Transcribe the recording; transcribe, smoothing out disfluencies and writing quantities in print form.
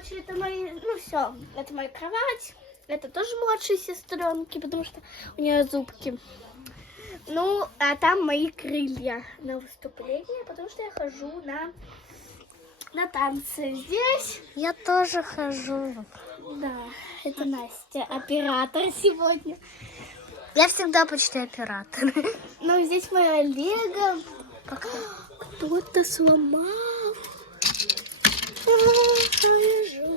короче, это мои, ну все, это моя кровать. Это тоже младшей сестренки, потому что у нее зубки. Ну, а там мои крылья на выступление, потому что я хожу на танцы. Здесь... Я тоже хожу. Да, это Настя, оператор сегодня. Я всегда почти оператор. Ну, здесь моя лего. Кто-то сломал.